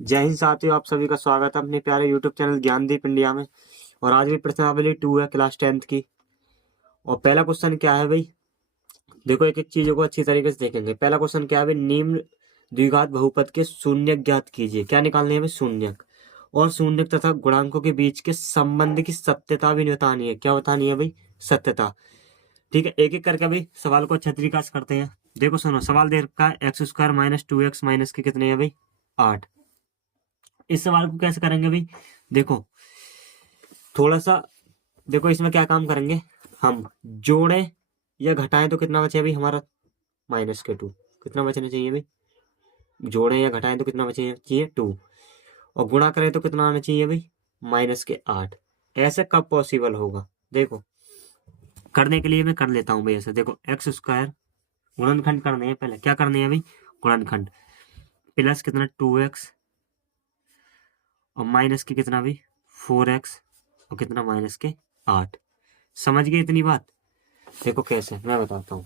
जय हिंद साथियों, आप सभी का स्वागत है अपने प्यारे यूट्यूब चैनल ज्ञानदीप इंडिया में। और आज भी प्रश्नावली 2 है क्लास 10th की। और पहला क्वेश्चन क्या है भाई, देखो एक एक चीजों को अच्छी तरीके से देखेंगे। पहला क्वेश्चन क्या है भाई, निम्न द्विघात बहुपद के शून्यक ज्ञात कीजिए। क्या निकालने हैं भाई? शून्यक। और शून्यक तथा गुणांकों के बीच के संबंध की सत्यता भी बतानी है। क्या बतानी है भाई? सत्यता। ठीक है, एक एक करके भाई सवाल को अच्छा तरीका से करते हैं। देखो सुनो, सवाल दे रखा है x square minus 2x minus के कितने है भाई? 8। इस सवाल को कैसे करेंगे भाई? देखो थोड़ा सा, देखो इसमें क्या काम करेंगे, हम जोड़े या घटाएं तो कितना बचे भाई हमारा? -2। कितना बचना चाहिए भाई? जोड़ें या घटाएं तो कितना बचे चाहिए? 2। और गुणा करें तो कितना आना चाहिए भाई? -8। ऐसे कब पॉसिबल होगा? देखो करने के लिए मैं कर लेता हूँ भाई ऐसे। देखो एक्स स्क्वायर, गुणनखंड करने हैं पहले। क्या करने हैं भाई? गुणनखंड। प्लस कितना? 2x और माइनस के कितना भाई? 4x और कितना? -8। समझ गए इतनी बात? देखो कैसे मैं बताता हूँ।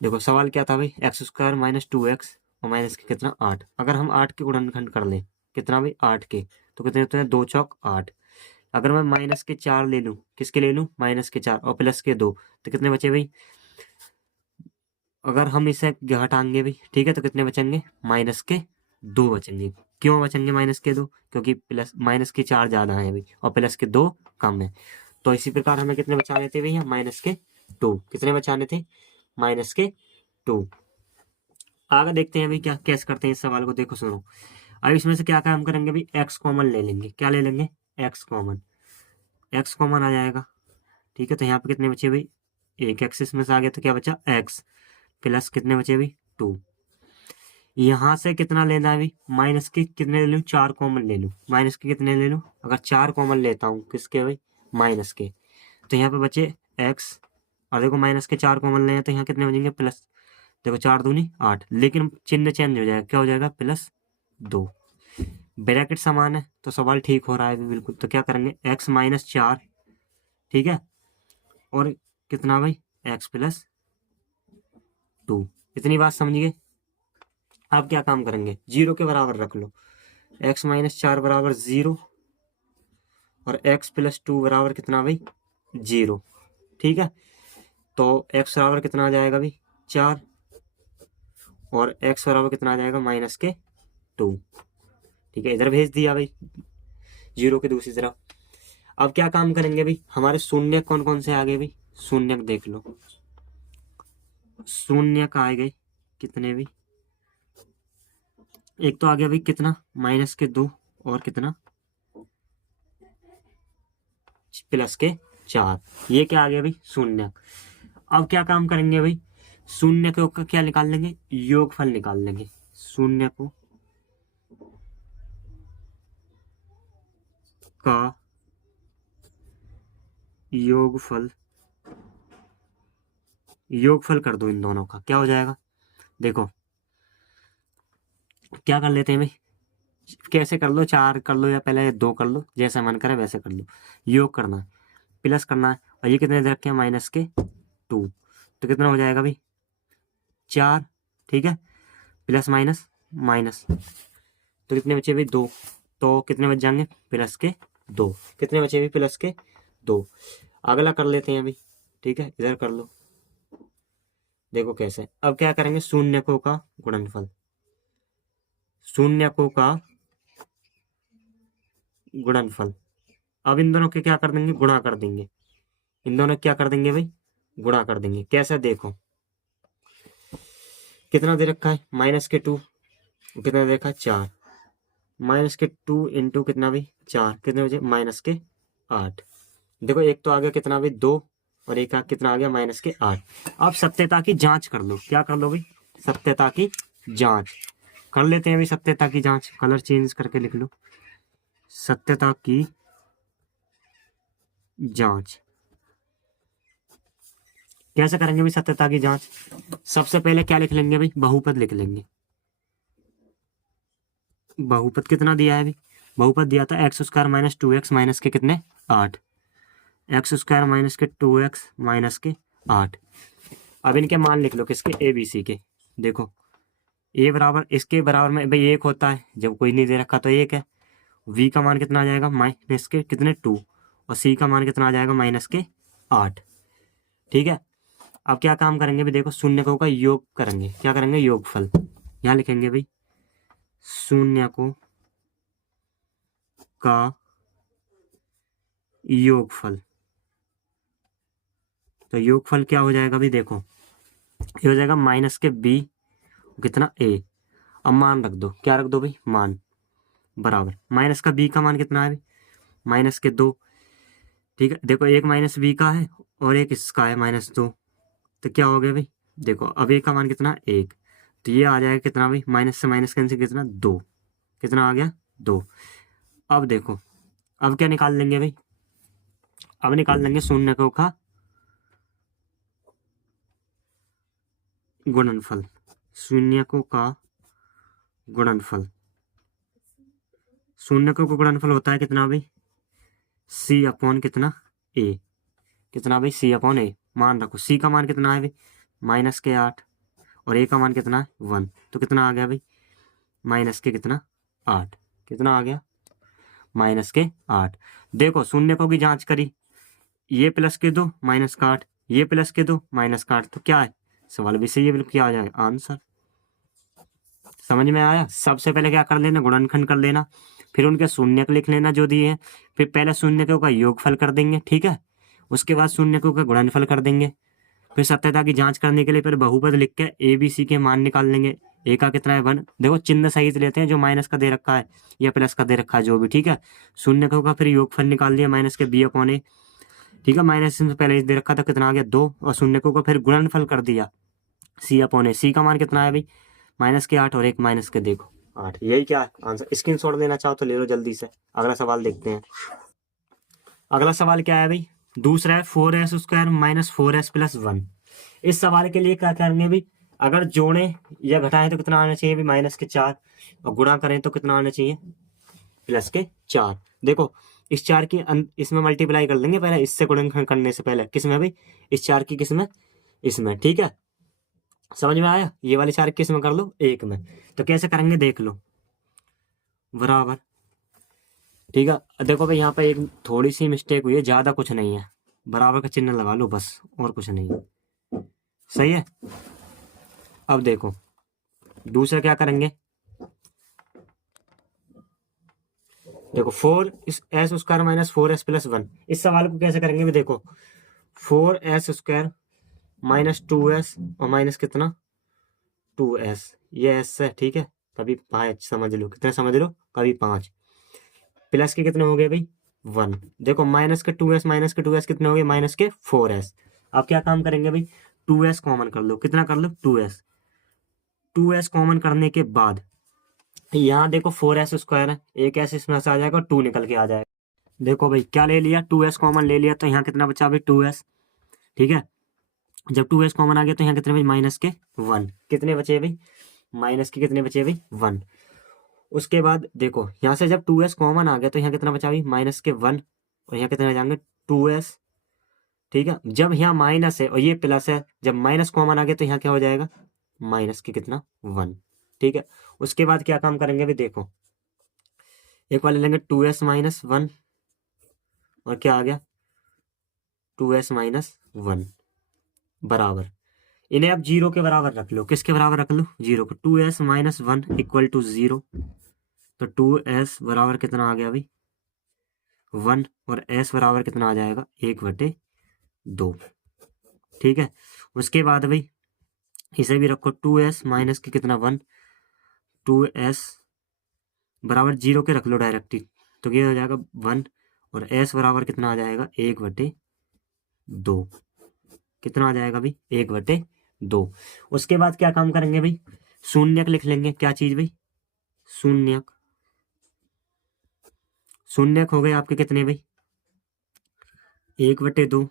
देखो सवाल क्या था भाई, एक्स स्क्वायर -2x और माइनस के कितना? 8। अगर हम 8 के गुणनखंड कर लें, कितना भाई? 8 के, तो कितने होते हैं? 2 चौक 8। अगर मैं -4 ले लूँ, किसके ले लूँ? -4 और प्लस के 2, तो कितने बचे भाई? अगर हम इसे घटाएंगे भी, ठीक है, तो कितने बचेंगे? -2 बचेंगे। क्यों बचेंगे -2? क्योंकि प्लस -4 ज्यादा है भाई और प्लस के 2 कम है। तो इसी प्रकार हमें कितने बचाने थे भैया? -2। कितने बचाने थे? -2। आगे देखते हैं भाई क्या कैसे करते हैं इस सवाल को। देखो सुनो, अब इसमें से क्या काम करेंगे भाई? एक्स कॉमन ले लेंगे। क्या ले लेंगे? X common. एक्स कॉमन आ जाएगा, ठीक है। तो यहाँ पे कितने बचे भाई? एक एक्स इसमें से आ गया तो क्या बचा? एक्स प्लस कितने बचे भाई? 2। यहाँ से कितना लेना है भाई? माइनस के कितने ले लूँ? 4 कॉमन ले लूँ। माइनस के कितने ले लूँ? अगर 4 कॉमन लेता हूँ, किसके भाई? माइनस के, तो यहाँ पे बचे एक्स। और देखो माइनस के 4 कॉमन ले हैं तो यहाँ कितने बचेंगे? प्लस। देखो 4 दूनी 8, लेकिन चिन्ह चेंज हो जाएगा। क्या हो जाएगा? +2। ब्रैकेट समान है तो सवाल ठीक हो रहा है बिल्कुल। तो क्या करेंगे? x-4, ठीक है, और कितना भाई? x+2। इतनी बात समझ गए? अब क्या काम करेंगे? 0 के बराबर रख लो। x-4 बराबर 0 और x+2 बराबर कितना भाई? 0। ठीक है, तो x बराबर कितना आ जाएगा भाई? 4 और x बराबर कितना आ जाएगा? -2। ठीक है, इधर भेज दिया भाई 0 की दूसरी तरफ। अब क्या काम करेंगे भाई? हमारे शून्य कौन कौन से आ गए भाई? शून्य देख लो, शून्य आ गए कितने भी? एक तो आ गया भाई कितना? -2 और कितना? +4। ये क्या आ गया भाई? शून्य। अब क्या काम करेंगे भाई? शून्य को का क्या निकाल लेंगे? योगफल निकाल लेंगे। शून्य को का योगफल, योगफल कर दो इन दोनों का। क्या हो जाएगा? देखो क्या कर लेते हैं भाई, कैसे कर लो, 4 कर लो या पहले 2 कर लो, जैसा मन करे वैसे कर लो। योग करना है, प्लस करना है, और ये कितने दे रखे हैं? -2। तो कितना हो जाएगा भाई? 4। ठीक है, प्लस माइनस माइनस, तो कितने बचे भाई? 2। तो कितने बच जाएंगे? +2। कितने बचे भाई? +2। अगला कर लेते हैं अभी, ठीक है, इधर कर लो। देखो कैसे, अब क्या करेंगे? शून्यकों का गुणनफल। शून्यकों का गुणनफल। अब इन दोनों के क्या कर देंगे? गुणा कर देंगे। इन दोनों क्या कर देंगे भाई? गुणा कर देंगे। कैसे? देखो कितना दे रखा है? -2। कितना दे रखा है? 4। -2 इंटू कितना भाई? 4। कितने बचे? -8। देखो एक तो आ गया कितना भाई? 2 और एक कितना आ गया? -8। अब सत्यता की जांच कर लो। क्या कर लो भाई? सत्यता की जांच कर लेते हैं भाई। सत्यता की जांच, कलर चेंज करके लिख लो। सत्यता की जांच कैसे करेंगे भाई? सत्यता की जांच सबसे पहले क्या लिख लेंगे भाई? बहुपद लिख लेंगे। बहुपद कितना दिया है भाई? बहुपद दिया था x² - 2x माइनस के कितने? 8। x² - 2x माइनस के 8। अब इनके मान लिख लो, किसके? ABC के। देखो ए बराबर इसके बराबर में भाई 1 होता है, जब कोई नहीं दे रखा तो 1 है। वी का मान कितना आ जाएगा माइनस के कितने 2, और सी का मान कितना आ जाएगा माइनस के 8। ठीक है, अब क्या काम करेंगे भाई, देखो शून्यकों का योग करेंगे। क्या करेंगे, योगफल। यहाँ लिखेंगे भाई शून्यकों का योगफल। तो योगफल क्या हो जाएगा भाई, देखो ये हो जाएगा माइनस के बी कितना ए। अब मान रख दो, क्या रख दो भाई, मान बराबर माइनस का बी का मान कितना है भाई, माइनस के 2। ठीक है, देखो एक माइनस बी का है और एक इसका है -2। तो क्या हो गया भाई, देखो अब ए का मान कितना 1, तो ये आ जाएगा कितना भाई, माइनस से माइनस कैंसिल कितना 2, कितना आ गया 2। अब देखो अब क्या निकाल लेंगे भाई, अब निकाल लेंगे शून्यकों का गुणनफल। शून्यकों का गुणनफल, शून्यकों का गुणनफल होता है कितना भाई, सी अपॉन कितना ए। कितना भाई, सी अपॉन ए। मान रखो सी का मान कितना है भाई, माइनस के 8, और ए का मान कितना है 1। तो कितना आ गया भाई, माइनस के कितना 8। कितना आ गया, -8। देखो शून्यकों की जांच करी, ये प्लस के 2 माइनस का 8, ये प्लस के 2 माइनस का 8, तो क्या है, सवाल भी सही है, बिल्कुल क्या आ जाएगा आंसर। समझ में आया। सबसे पहले क्या कर लेना, गुणनखंड कर लेना, फिर उनके शून्यक लिख लेना जो दिए हैं, फिर पहले शून्यकों का योगफल कर देंगे। ठीक है, उसके बाद शून्यकों का गुणनफल कर देंगे, फिर सत्यता की जांच करने के लिए फिर बहुपद लिख के ए बी सी के मान निकाल लेंगे। ए का कितना है 1, देखो चिन्ह सही से लेते हैं, जो माइनस का दे रखा है या प्लस का दे रखा है जो भी। ठीक है, शून्यकों का फिर योगफल निकाल लिया माइनस के बी अपॉन ए। ठीक है, माइनस से पहले दे रखा था कितना आ गया 2, और शून्यकों का फिर गुणनफल कर दिया सी अपॉन ए। सी का मान कितना है भाई, -8 और एक माइनस के देखो 8। यही क्या है आंसर। स्क्रीनशॉट लेना चाहो तो ले लो जल्दी से। अगला सवाल देखते हैं। अगला सवाल क्या है भाई, दूसरा है 4s² - 4s+1। इस सवाल के लिए क्या करेंगे भाई, अगर जोड़ें या घटाएं तो कितना आना चाहिए भाई, -4, और गुणा करें तो कितना आना चाहिए, +4। देखो इस 4 की इसमें मल्टीप्लाई कर लेंगे पहले, इससे गुणनखंड करने से पहले किसमें भाई, इस 4 की किसमें, इसमें। ठीक है, समझ में आया। ये वाली 4 किस में कर लो, 1 में। तो कैसे करेंगे देख लो, बराबर। ठीक है, देखो भाई यहाँ पे एक थोड़ी सी मिस्टेक हुई है, ज्यादा कुछ नहीं है, बराबर का चिन्ह लगा लो बस, और कुछ नहीं है। सही है। अब देखो दूसरा क्या करेंगे, देखो 4s² - 4s+1। इस सवाल को कैसे करेंगे भी, देखो 4s² - 2s और माइनस कितना 2s, ये s है। ठीक है, कभी 5 समझ लो, कितने समझ लो, कभी 5, प्लस के कितने हो गए भाई 1। देखो माइनस के 2s कितने हो गए, -4s। अब क्या काम करेंगे भाई, 2s कॉमन कर लो, कितना कर लो 2s कॉमन करने के बाद यहाँ देखो 4s² है, एक s इसमें से आ जाएगा और 2 निकल के आ जाएगा। देखो भाई क्या ले लिया, 2s कॉमन ले लिया, तो यहाँ कितना बचा भाई 2s। ठीक है, जब 2s कॉमन आ गया तो यहाँ कितने भाई -1, कितने बचे भाई, माइनस के कितने बचे भाई 1। उसके बाद देखो यहाँ से जब 2s कॉमन आ गया तो यहाँ कितना बचा भाई -1, और यहाँ कितने आ जाएंगे 2s। ठीक है, जब यहाँ माइनस है और ये प्लस है, जब माइनस कॉमन आ गया तो यहाँ क्या हो जाएगा, माइनस के कितना 1। ठीक है, उसके बाद क्या काम करेंगे भी, देखो एक वाले लेंगे 2s - 1, और क्या आ गया 2s - 1 बराबर। इन्हें अब 0 के बराबर रख लो, किसके बराबर रख लो, 0 को। 2s - 1 = 0, तो 2s बराबर कितना आ गया भाई 1, और s बराबर कितना आ जाएगा 1/2। ठीक है, उसके बाद भाई इसे भी रखो, 2s माइनस के कितना 1, 2s बराबर 0 के रख लो डायरेक्टली, तो ये हो जाएगा 1, और s बराबर कितना आ जाएगा 1/2। कितना आ जाएगा भाई 1/2। उसके बाद क्या काम करेंगे भाई, शून्यक लिख लेंगे। क्या चीज भाई, शून्यक। शून्यक हो गए आपके कितने भाई 1/2,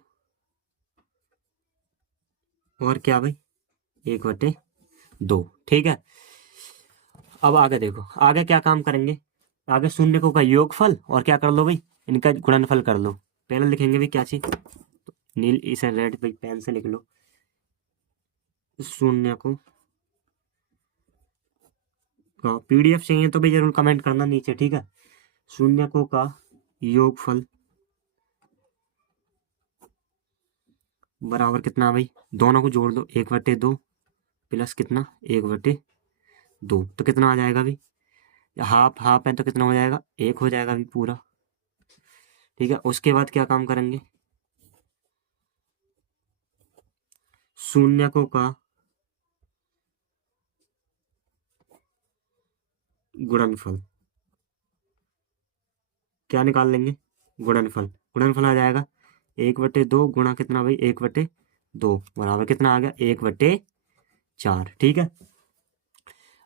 और क्या भाई 1/2। ठीक है, अब आगे देखो, आगे क्या काम करेंगे, आगे शून्यकों का योगफल, और क्या कर लो भाई, इनका गुणनफल कर लो। पहले लिखेंगे भाई क्या चीज, तो नील इसे रेड भाई पेन से लिख लो, शून्यकों इसका PDF चाहिए तो भी जरूर कमेंट करना नीचे, ठीक है। शून्यकों का योगफल बराबर कितना भाई, दोनों को जोड़ दो, 1/2 प्लस कितना 1/2, तो कितना आ जाएगा भाई, हाफ हाफ है तो कितना हो जाएगा, 1 हो जाएगा भाई पूरा, ठीक है। उसके बाद क्या काम करेंगे, शून्यकों का गुणनफल, क्या निकाल लेंगे, गुणनफल। गुणनफल आ जाएगा 1/2 गुणा कितना भाई, 1/2 बराबर कितना आ गया, 1/4, ठीक है।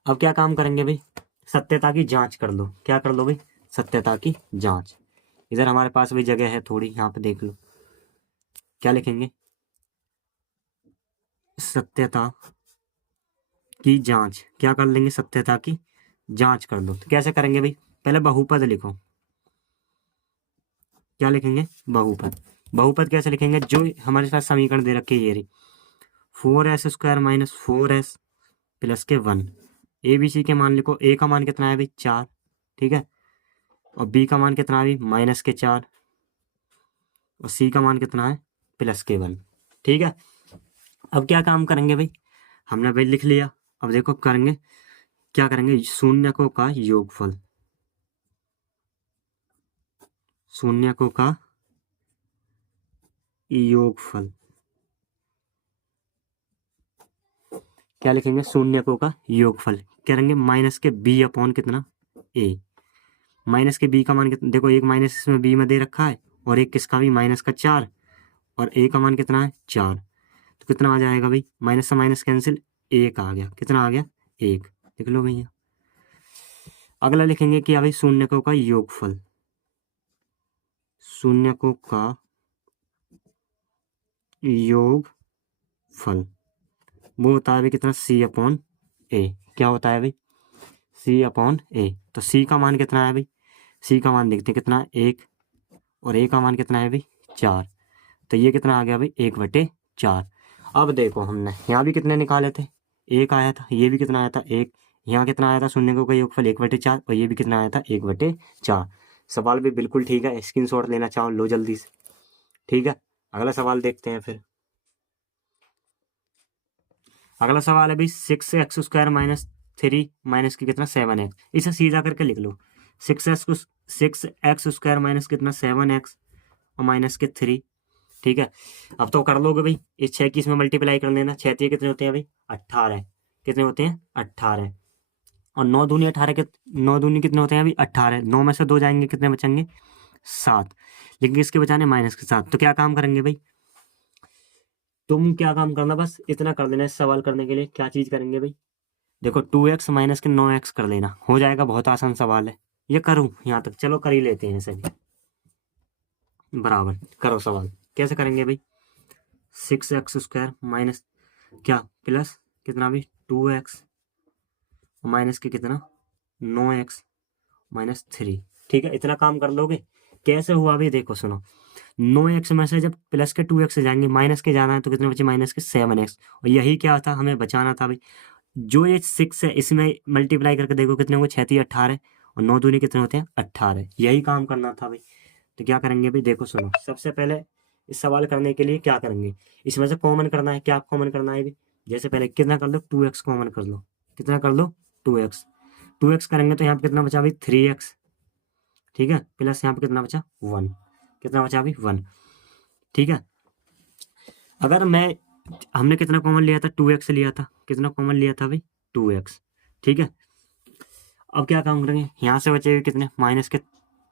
अब क्या काम करेंगे भाई, सत्यता की जांच कर लो, क्या कर लो भाई, सत्यता की जांच। इधर हमारे पास भी जगह है थोड़ी, यहाँ पे देख लो, क्या लिखेंगे, सत्यता की जांच, क्या कर लेंगे, सत्यता की जांच कर लो। तो कैसे करेंगे भाई, पहले बहुपद लिखो, क्या लिखेंगे, बहुपद। बहुपद कैसे लिखेंगे, जो हमारे पास समीकरण दे रखी है ये रही, 4s² माइनस 4s प्लस के 1, ABC के मान लिखो, A का मान कितना है भाई 4, ठीक है, और B का मान कितना है भाई -4, और C का मान कितना है +1, ठीक है। अब क्या काम करेंगे भाई, हमने भाई लिख लिया, अब देखो करेंगे, क्या करेंगे, शून्यकों का योगफल, शून्यकों का योगफल, क्या लिखेंगे, शून्यकों का योगफल करेंगे, माइनस के B अपॉन कितना A, माइनस के B का मान कितना, देखो एक माइनस इसमें B में दे रखा है, और एक किसका भी -4, और A का मान कितना है 4, तो कितना आ जाएगा भाई, माइनस से माइनस कैंसिल, 1 आ गया, कितना आ गया 1, लिख लो भैया। अगला लिखेंगे क्या भाई, शून्यकों का योगफल, शून्यकों का योगफल वो होता है भाई कितना, C/A, क्या होता है भाई, C/A, तो C का मान कितना है भाई, C का मान देखते हैं कितना है 1, और A का मान कितना है भाई 4, तो ये कितना आ गया भाई 1/4। अब देखो हमने यहाँ भी कितने निकाले थे, 1 आया था, ये भी कितना आया था 1, यहाँ कितना आया था, शून्यकों का योगफल 1/4, और ये भी कितना आया था 1/4। सवाल भी बिल्कुल ठीक है, स्क्रीनशॉट लेना चाहो लो जल्दी से, ठीक है। अगला सवाल देखते हैं फिर, अगला सवाल है भाई 6x² माइनस 3 माइनस की कितना 7x, इसे सीधा करके लिख लो, 6x² माइनस कितना 7x और माइनस के 3, ठीक है। अब तो कर लोगे भाई, इस 6 की इसमें मल्टीप्लाई कर लेना, 6 कितने होते हैं भाई 18, कितने होते हैं 18, और 9 दूनी 18 के 9 दूनी कितने होते हैं भाई 18, 9 में से 2 जाएंगे कितने बचेंगे 7, लेकिन इसके बचाने माइनस के 7, तो क्या काम करेंगे भाई, तुम क्या काम करना, बस इतना कर देना, इस सवाल करने के लिए क्या चीज करेंगे भाई, देखो 2x माइनस के 9x कर लेना, हो जाएगा, बहुत आसान सवाल है, ये करूं यहाँ तक, चलो कर ही लेते हैं इसे भी, बराबर करो सवाल, कैसे करेंगे भाई, 6x² माइनस क्या प्लस कितना भी 2x माइनस के कितना 9x माइनस 3, ठीक है, इतना काम कर लोगे। कैसे हुआ भाई, देखो सुनो, 9x में से जब प्लस के 2x से जाएंगे, माइनस के जाना है, तो कितने बचे माइनस के 7x, और यही क्या था हमें बचाना था भाई, जो ये 6 है इसमें मल्टीप्लाई करके देखो कितने होंगे, 6 18, और 9 दूनी कितने होते हैं 18, यही काम करना था भाई। तो क्या करेंगे भाई, देखो सुनो, सबसे पहले इस सवाल करने के लिए क्या करेंगे, इसमें से कॉमन करना है, क्या कॉमन करना है भाई, जैसे पहले कितना कर लो 2x कॉमन कर लो, कितना कर लो 2x, 2x करेंगे तो यहाँ पे कितना बचा भाई 3x, ठीक है, प्लस यहाँ पे कितना बचा 1, कितना बचा भाई 1, ठीक है। अगर मैं हमने कितना कॉमन लिया था 2x लिया था, कितना कॉमन लिया था भाई 2x, ठीक है। अब क्या काम करेंगे, यहाँ से बचे हुए कितने माइनस के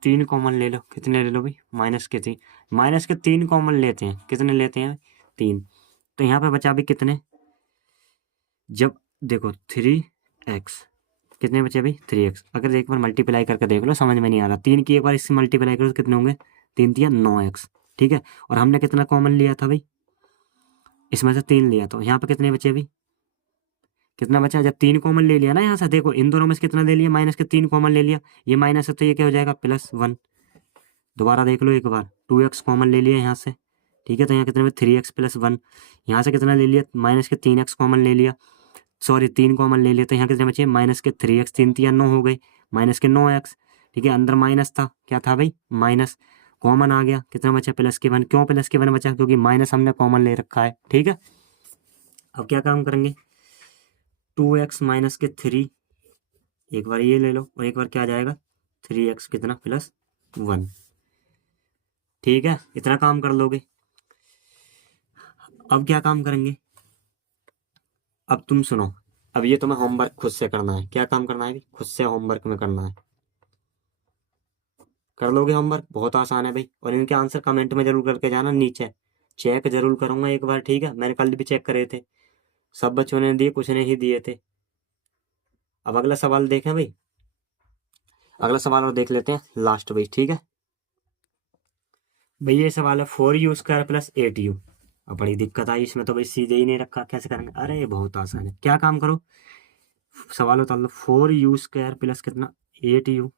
3 कॉमन ले लो, कितने ले लो भाई -3, माइनस के 3 कॉमन लेते हैं, कितने लेते हैं 3, तो यहाँ पे बचा भी कितने, जब देखो 3x, कितने बचे भाई 3x, अगर एक बार मल्टीप्लाई करके देख लो, समझ में नहीं आ रहा, 3 की एक बार इससे मल्टीप्लाई करो तो कितने होंगे 3 3 9x, ठीक है। और हमने कितना कॉमन लिया था भाई, इसमें से 3 लिया, तो यहाँ पे कितने बचे भाई, कितना बचा, जब 3 कॉमन ले लिया ना यहाँ से, देखो इन दोनों में से कितना ले लिया, माइनस के 3 कॉमन ले लिया, ये माइनस है तो ये क्या हो जाएगा +1, दोबारा देख लो एक बार, 2x कॉमन ले लिया यहाँ से, ठीक है, तो यहाँ कितने में 3x + 1, यहाँ से कितना ले लिया माइनस के 3x कॉमन ले लिया, सॉरी 3 कॉमन ले लेते हैं, यहाँ कितने बचे माइनस के 3x, 3 3 9 हो गए, माइनस के 9x, ठीक है। अंदर माइनस था, क्या था भाई माइनस, कॉमन आ गया, कितना बचा प्लस के 1। क्यों प्लस के 1 बचा, क्योंकि माइनस हमने कॉमन ले रखा है, ठीक है। अब क्या काम करेंगे, 2x माइनस के 3, एक बार ये ले लो और एक बार क्या आ जाएगा 3x कितना प्लस 1, ठीक है। इतना काम कर लोगे। अब क्या काम करेंगे, अब तुम सुनो, अब ये तुम्हें होमवर्क खुद से करना है। क्या काम करना है, खुद से होमवर्क में करना है, कर लोगे होमवर्क, बहुत आसान है भाई। और इनके आंसर कमेंट में जरूर करके जाना, नीचे चेक जरूर करूंगा एक बार, ठीक है। मैंने कल भी चेक करे थे, सब बच्चों ने दिए, कुछ ने ही दिए थे। अब अगला सवाल देखें भाई, अगला सवाल और देख लेते हैं लास्ट भाई, ठीक है। भाई ये सवाल है 4u² प्लस 8u। अब बड़ी दिक्कत आई इसमें तो भाई, सीधे ही नहीं रखा, कैसे करेंगे। अरे बहुत आसान है, क्या काम करो, सवाल उतार लो, 4u² प्लस कितना 8u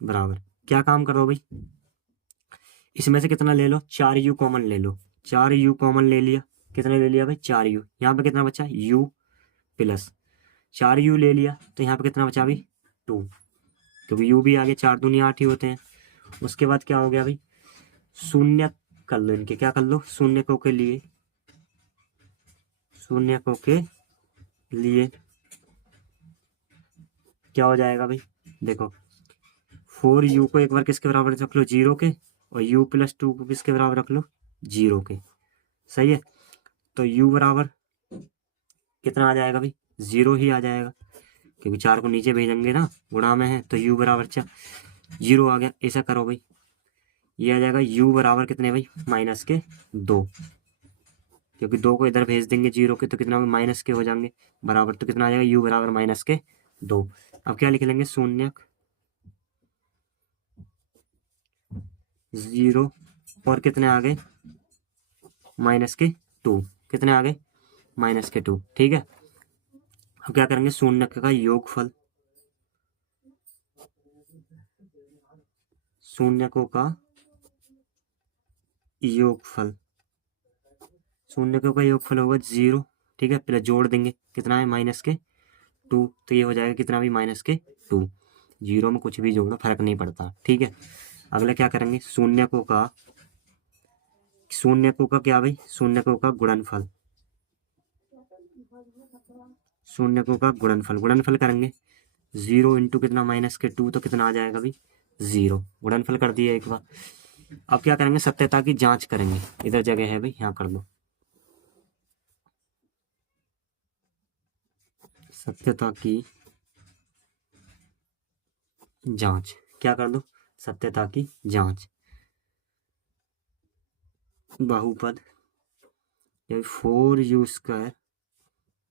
बराबर, क्या काम करो भाई, इसमें से कितना ले लो 4u कॉमन ले लो, 4u कॉमन ले लिया, कितने ले लिया भाई 4u, यहाँ पे कितना बचा u प्लस 4u ले लिया, तो यहाँ पे कितना बचा भाई 2, क्योंकि u भी आगे 4 दूनी 8 ही होते हैं। उसके बाद क्या हो गया भाई, शून्य कर लो इनके, क्या कर लो शून्य को के लिए, शून्य को के लिए क्या हो जाएगा भाई, देखो 4u को एक बार किसके बराबर रख लो 0 के, और u प्लस 2 को किसके बराबर रख लो 0 के, सही है। तो u बराबर कितना आ जाएगा भाई 0 ही आ जाएगा, क्योंकि 4 को नीचे भेजेंगे ना, गुणा में है, तो u बराबर 0 आ गया। ऐसा करो भाई, ये आ जाएगा u बराबर कितने भाई माइनस के 2, क्योंकि 2 को इधर भेज देंगे 0 के, तो कितना माइनस के हो जाएंगे बराबर, तो कितना आ जाएगा u बराबर माइनस के 2। अब क्या लिख लेंगे, शून्य 0 और कितने आ गए माइनस के 2, कितने आ गए माइनस के 2, ठीक है। अब क्या करेंगे, शून्य का योगफल, शून्यकों का योगफल, शून्यकों का योगफल होगा 0, ठीक है। पहले जोड़ देंगे, कितना है माइनस के 2, तो ये हो जाएगा कितना भी माइनस के 2, 0 में कुछ भी जोड़ना फर्क नहीं पड़ता, ठीक है। अगला क्या करेंगे, शून्यकों का क्या भाई, शून्यकों का गुणनफल, शून्यकों का गुणनफल करेंगे 0 इंटू कितना माइनस के 2, तो कितना आ जाएगा भाई 0, गुणनफल कर दिया एक बार। अब क्या करेंगे, सत्यता की जांच करेंगे, इधर जगह है भाई, यहाँ कर दो सत्यता की जांच, क्या कर दो सत्यता की जांच, बहुपद 4u²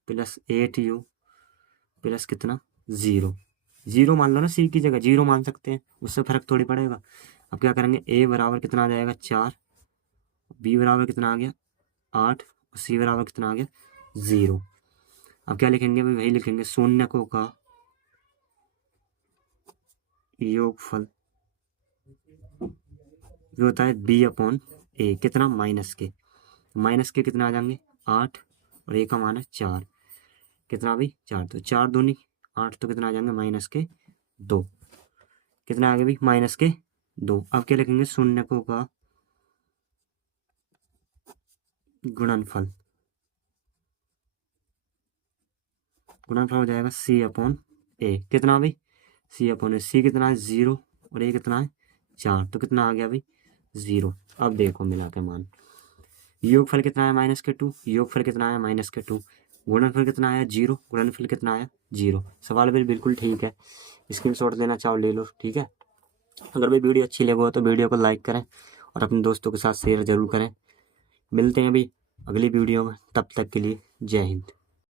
प्लस 8u प्लस कितना 0 मान लो ना, सी की जगह 0 मान सकते हैं, उससे फर्क थोड़ी पड़ेगा। अब क्या करेंगे, a बराबर कितना आ जाएगा 4, b बराबर कितना आ गया 8, और c बराबर कितना आ गया 0। अब क्या लिखेंगे भाई, वही लिखेंगे शून्यकों का योगफल, जो होता है b/a, कितना माइनस के कितना आ जाएंगे 8, और a का मान है 4, कितना भाई 4, तो 4 दूनी 8, तो कितना आ जाएंगे माइनस के 2, कितना आ गया भाई माइनस के 2। अब क्या लिखेंगे, शून्यकों का गुणनफल हो जाएगा c/a, कितना भाई c/a, c कितना है 0 और a कितना है 4, तो कितना आ गया भाई 0। अब देखो मिला के मान, योगफल कितना है माइनस के 2, योगफल कितना है माइनस के 2, गुणनफल कितना आया 0, गुणनफल कितना आया 0। सवाल भी बिल्कुल ठीक है, स्क्रीनशॉट लेना चाहो ले लो, ठीक है। अगर भाई वीडियो अच्छी लगे हो तो वीडियो को लाइक करें और अपने दोस्तों के साथ शेयर जरूर करें। मिलते हैं अभी अगली वीडियो में, तब तक के लिए जय हिंद।